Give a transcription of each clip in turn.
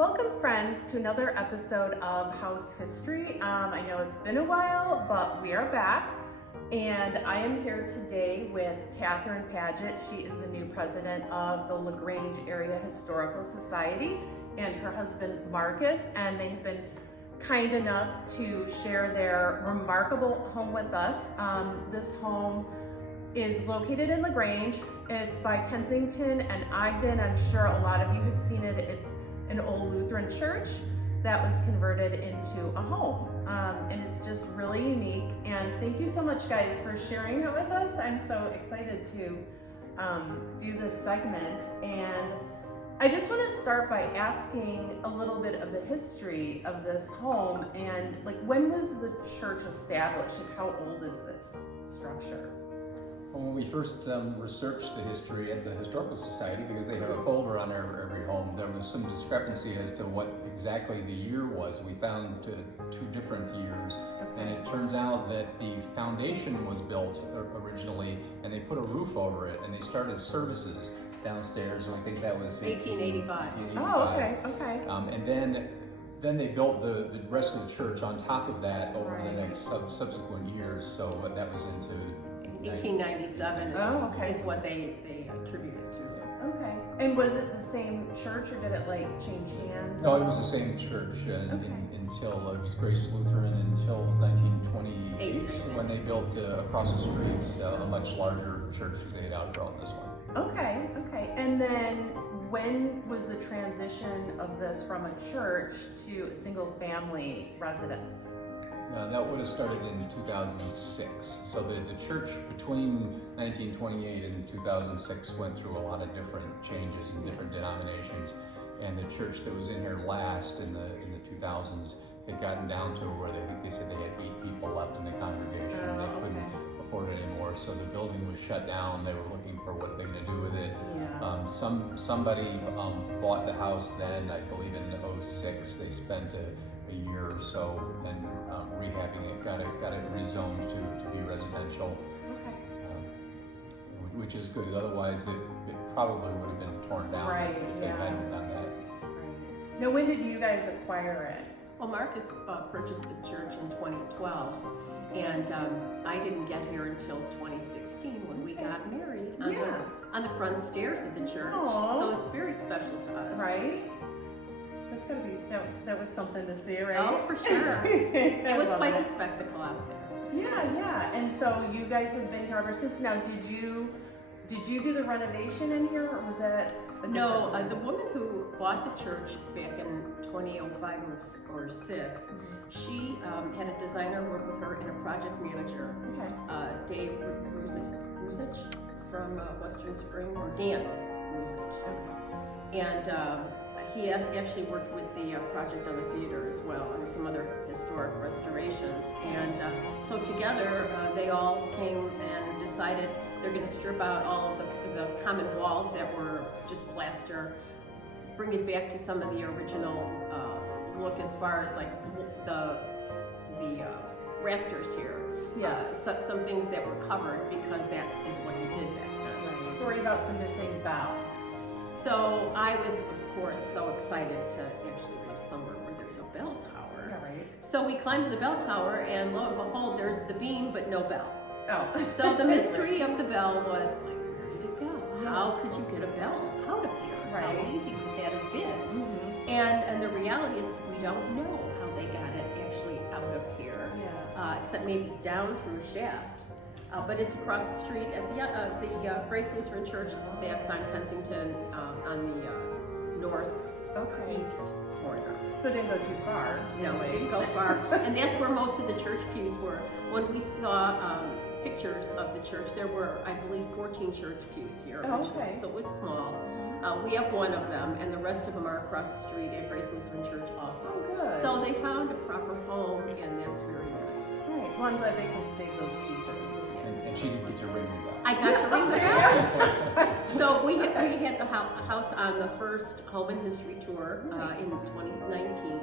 Welcome, friends, to another episode of House History. I know it's been a while, but we are back, and I am here today with Catherine Padgett. She is the new president of the LaGrange Area Historical Society, and her husband Marcus, and they have been kind enough to share their remarkable home with us. This home is located in LaGrange. It's by Kensington and Ogden. I'm sure a lot of you have seen it. It's an old Lutheran church that was converted into a home. And it's just really unique. And thank you so much, guys, for sharing it with us. I'm so excited to do this segment. And I just want to start by asking a little bit of the history of this home. And when was the church established? And how old is this structure? Well, when we first researched the history at the Historical Society, because they have a folder on every home, there was some discrepancy as to what exactly the year was. We found two different years, and it turns out that the foundation was built originally, and they put a roof over it, and they started services downstairs, and I think that was 1885. Oh, okay. And then they built the rest of the church on top of that over the next subsequent years, so that was into 1897 is what they attribute it to. Okay. And was it the same church, or did it change hands? No, it was the same church until it was Grace Lutheran until 1928 when they built across the street a much larger church because they had outgrown this one. Okay. And then when was the transition of this from a church to a single family residence? That would have started in 2006. So the church between 1928 and 2006 went through a lot of different changes in different denominations. And the church that was in here last in the 2000s had gotten down to where they said they had 8 people left in the congregation and they couldn't afford it anymore. So the building was shut down. They were looking for what they're going to do with it. Yeah. Somebody bought the house then, I believe in 2006. They spent a year or so and rehabbing it, got it rezoned to be residential, which is good. Otherwise, it probably would have been torn down if they hadn't done that. Right. Now, when did you guys acquire it? Well, Marcus purchased the church in 2012, and I didn't get here until 2016 when we got married on the front stairs of the church. Aww. So it's very special to us. Right? That's gonna be that was something to see, right? Oh, for sure. It was quite a spectacle out there. Yeah. And so you guys have been here ever since. Now, did you do the renovation in here, or was that No, the woman who bought the church back in 2005 or 6, she had a designer work with her and a project manager, Dave Rusich from Western Spring, or Dan Rusich. And he actually worked with the project on the theater as well and some other historic restorations. And so together they all came and decided they're going to strip out all of the common walls that were just plaster, bring it back to some of the original look as far as the rafters here. Yeah. Some things that were covered because that is what you did back then. Right. Worry about the missing bell. So I was, of course, so excited to actually live somewhere where there's a bell tower. Yeah, right. So we climbed to the bell tower, and lo and behold, there's the beam, but no bell. Oh. So the mystery of the bell was where did it go? How could you get a bell out of here? Right. How easy could that have been? Mm-hmm. And the reality is we don't know how they got it actually out of here, except maybe down through a shaft. But it's across the street at the Grace Lutheran Church that's on Kensington on the northeast corner. So it didn't go too far. No, it didn't go far. And that's where most of the church pews were. When we saw pictures of the church, there were, I believe, 14 church pews here originally, so it was small. We have one of them, and the rest of them are across the street at Grace Lutheran Church also. Oh, good. So they found a proper home, and that's very nice. Right. Well, I'm glad they can save those pieces. And she didn't get to ring the bell. I got to ring the bell. So we had the house on the first Home and History Tour in 2019,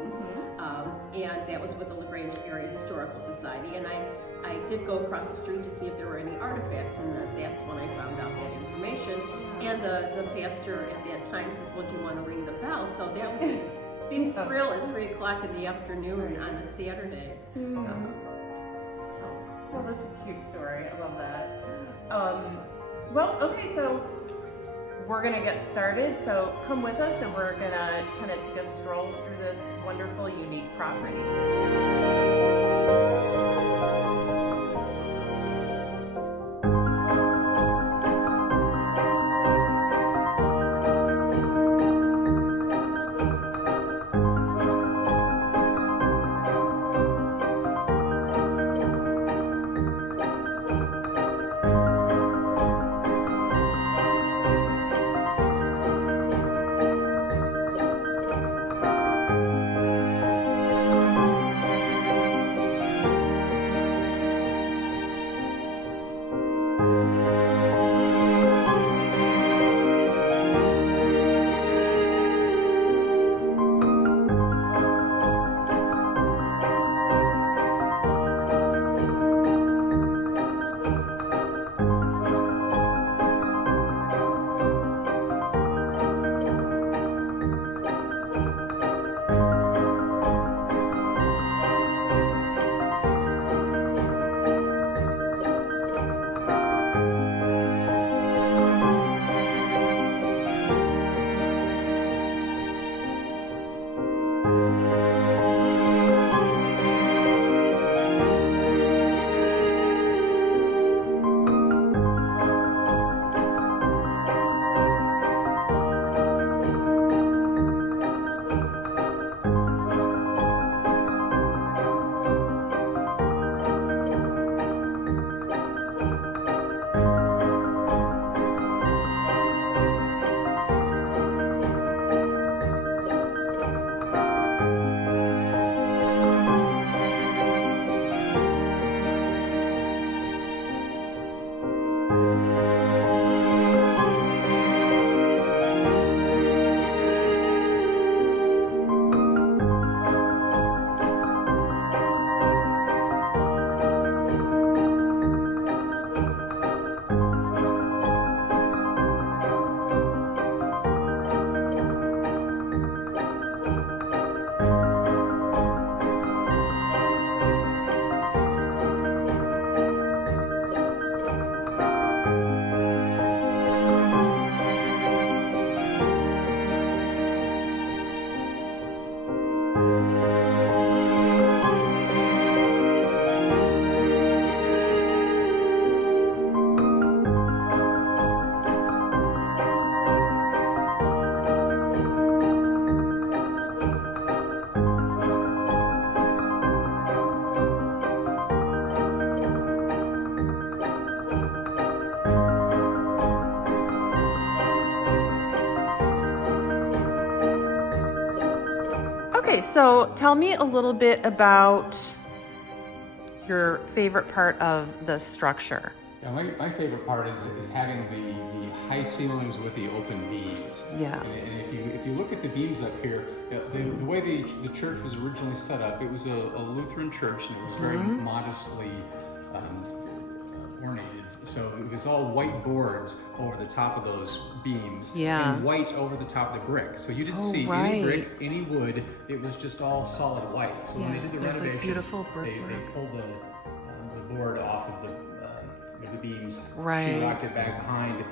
and that was with the LaGrange Area Historical Society. And I did go across the street to see if there were any artifacts, and that's when I found out that information. And the pastor at that time says, well, do you want to ring the bell? So that was being thrilled at 3 o'clock in the afternoon on a Saturday. Well, that's a cute story. I love that. Well, okay, so we're gonna get started. So come with us, and we're gonna kind of take a stroll through this wonderful, unique property. Okay, so tell me a little bit about your favorite part of the structure. Yeah, my favorite part is having the high ceilings with the open beams. Yeah. And if you look at the beams up here, the way the church was originally set up, it was a Lutheran church, and it was very modestly ornated. So it was all white boards over the top of those beams, and white over the top of the brick. So you didn't see any brick, any wood. It was just all solid white. So when they did the renovation, like beautiful brickwork. They pulled the board off of the beams, sheetrocked it back behind,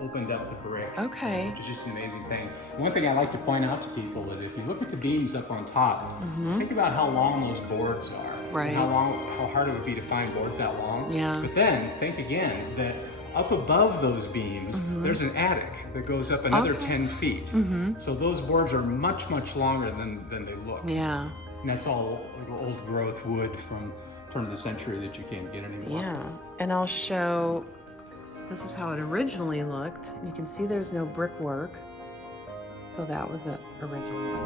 opened up the brick. Okay. Which is just an amazing thing. One thing I like to point out to people is if you look at the beams up on top, think about how long those boards are. Right. How hard it would be to find boards that long. Yeah. But then think again that up above those beams, there's an attic that goes up another 10 feet. So those boards are much, much longer than they look. Yeah. And that's all old growth wood from turn of the century that you can't get anymore. Yeah. And I'll show, this is how it originally looked. You can see there's no brickwork. So that was it originally.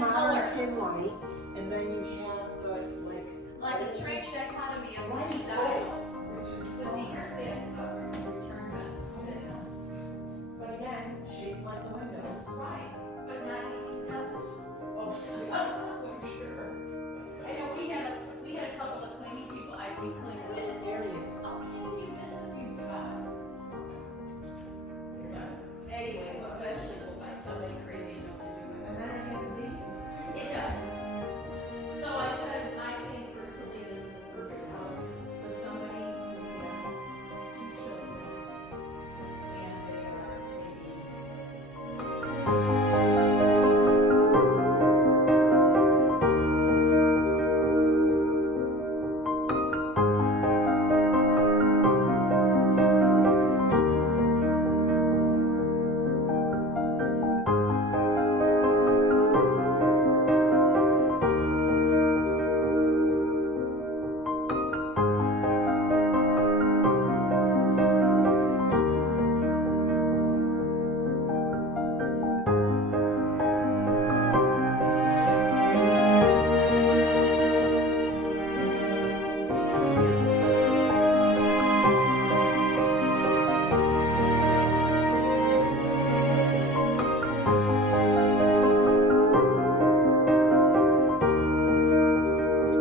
modern pin lights, and then you have the like a strange dichotomy of light style. which is So so the nice. interface return this. But again, shaped like the windows. Right, but not easy to dust. Oh, I'm sure. I know we had a couple of cleaning people. We cleaned this area. Oh, can you miss a few spots? Anyway, well, eventually we'll find somebody crazy enough to do it. And then it has a basement. It does. So I said, I think personally this is the perfect house for somebody who has 2 children and they are maybe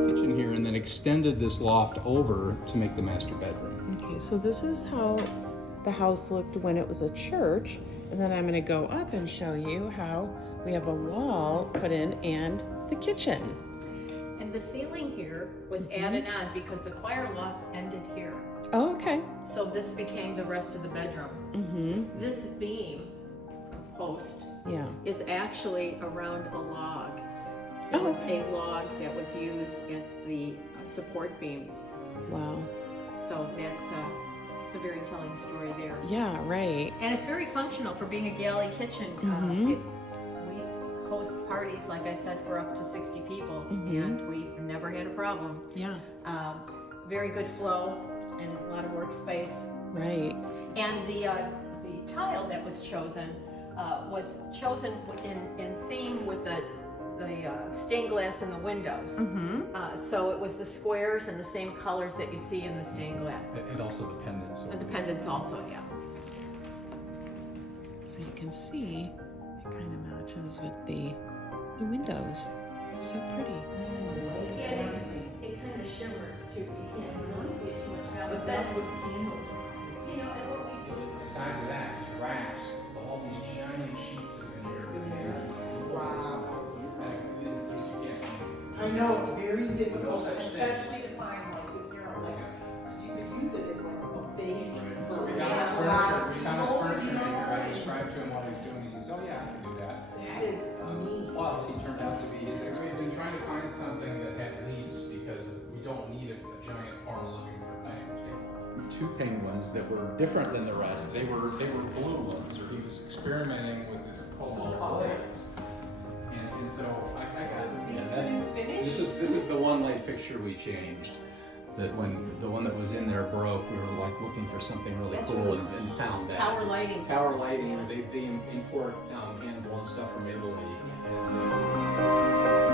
Kitchen here, and then extended this loft over to make the master bedroom. Okay, so this is how the house looked when it was a church. And then I'm gonna go up and show you how we have a wall put in and the kitchen. And the ceiling here was added on because the choir loft ended here. Oh, okay. So this became the rest of the bedroom. Mm-hmm. This beam post Yeah. is actually around a log. It Oh, was okay. a log that was used as the support beam. Wow. So that it's a very telling story there. Yeah, right. And it's very functional for being a galley kitchen. Mhm. We host parties, like I said, for up to 60 people, Mhm. and we've never had a problem. Yeah. Very good flow and a lot of workspace. Right. And the tile that was chosen in theme with the stained glass in the windows. Mm-hmm. So it was the squares and the same colors that you see in the stained glass. And also the pendants. And the pendants also, yeah. So you can see it kind of matches with the windows. So pretty. Yeah, it kind of shimmers too. You can't really see it too much now, but That's that's what the candles are. you know, and what we do. The size of that is racks, all these giant sheets of veneer. I know, it's very difficult, such thing. especially to find like this here, like, because you could use it as like a buffet So for we a found his lot furniture, of we found his people, furniture you know? maker, I described to him what he was doing, he says, oh yeah, I can do that. That is neat. Plus, he turned out to be, we've been trying to find something that had leaves because we don't need a giant formal living room dining table. 2 penguins that were different than the rest. They were blue ones, or he was experimenting with this cobalt glaze. And so I this is the one light fixture we changed. That when the one that was in there broke, we were like looking for something really That's cool really and found that. Tower lighting. Tower lighting. They import hand blown stuff from Italy. And,